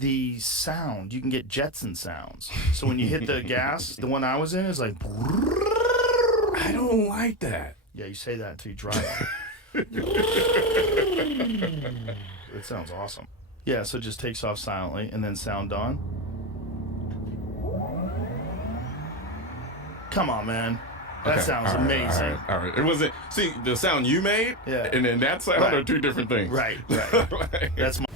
the sound, you can get Jetson sounds. So when you hit the gas, the one I was in is like. I don't like that. Yeah, you say that until you drive. It sounds awesome. Yeah, so it just takes off silently and then sound on. Come on, man. That sounds amazing. All right. It wasn't. See, the sound you made, yeah, and then that sound are two different things. Right. That's my